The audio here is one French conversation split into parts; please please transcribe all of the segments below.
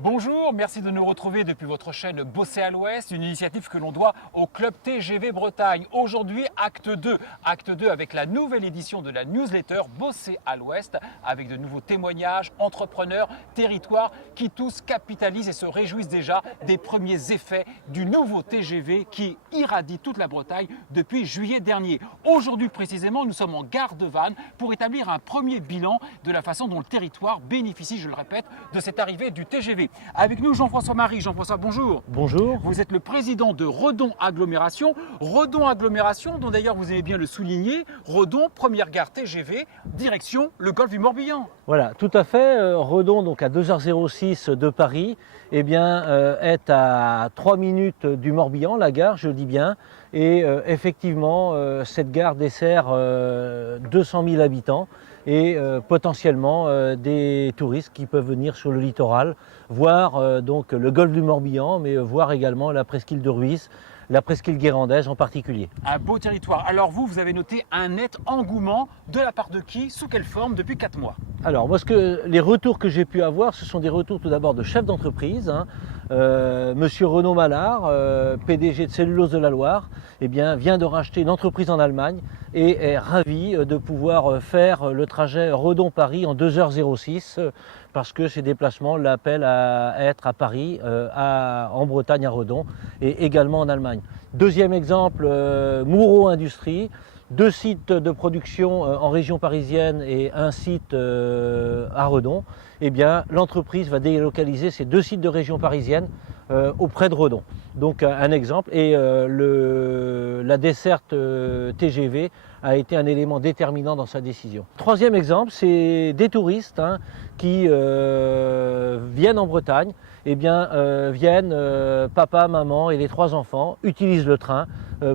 Bonjour, merci de nous retrouver depuis votre chaîne Bosser à l'Ouest, une initiative que l'on doit au Club TGV Bretagne. Aujourd'hui, acte 2 avec la nouvelle édition de la newsletter Bosser à l'Ouest, avec de nouveaux témoignages, entrepreneurs, territoires qui tous capitalisent et se réjouissent déjà des premiers effets du nouveau TGV qui irradie toute la Bretagne depuis juillet dernier. Aujourd'hui précisément, nous sommes en gare de Vannes pour établir un premier bilan de la façon dont le territoire bénéficie, je le répète, de cette arrivée du TGV. Avec nous Jean-François Marie. Jean-François, bonjour. Bonjour. Vous êtes le président de Redon Agglomération. Redon Agglomération, dont d'ailleurs vous aimez bien le souligner, Redon, première gare TGV, direction le golfe du Morbihan. Voilà, tout à fait. Redon, donc à 2h06 de Paris, eh bien, est à 3 minutes du Morbihan, la gare, je dis bien. Et effectivement, cette gare dessert 200 000 habitants et potentiellement des touristes qui peuvent venir sur le littoral, voir donc le golfe du Morbihan, mais voir également la presqu'île de Rhuys, la presqu'île guérandaise en particulier. Un beau territoire. Alors vous avez noté un net engouement de la part de qui, sous quelle forme, depuis 4 mois? Alors moi, les retours que j'ai pu avoir, ce sont des retours tout d'abord de chefs d'entreprise. Monsieur Renaud Mallard, PDG de Cellulose de la Loire, eh bien, vient de racheter une entreprise en Allemagne et est ravi de pouvoir faire le trajet Redon-Paris en 2h06 parce que ses déplacements l'appellent à être à Paris, en Bretagne à Redon et également en Allemagne. Deuxième exemple, Moureau Industrie. 2 sites de production en région parisienne et un site à Redon, eh bien, l'entreprise va délocaliser ces 2 sites de région parisienne auprès de Redon. Donc un exemple, et la desserte TGV a été un élément déterminant dans sa décision. Troisième exemple, c'est des touristes qui viennent en Bretagne, eh bien, viennent papa, maman et les 3 enfants, utilisent le train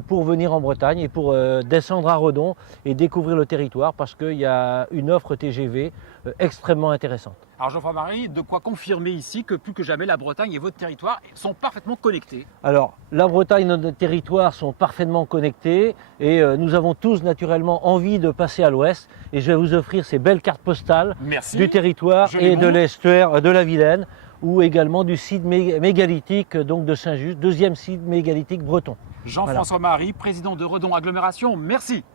pour venir en Bretagne et pour descendre à Redon et découvrir le territoire parce qu'il y a une offre TGV extrêmement intéressante. Alors Jean-François Marie, de quoi confirmer ici que plus que jamais la Bretagne et votre territoire sont parfaitement connectés? Alors la Bretagne et notre territoire sont parfaitement connectés et nous avons tous naturellement envie de passer à l'ouest et je vais vous offrir ces belles cartes postales du territoire et de l'estuaire de la Vilaine ou également du site mégalithique donc de Saint-Just, 2e site mégalithique breton. Jean-François Marie, président de Redon Agglomération, merci.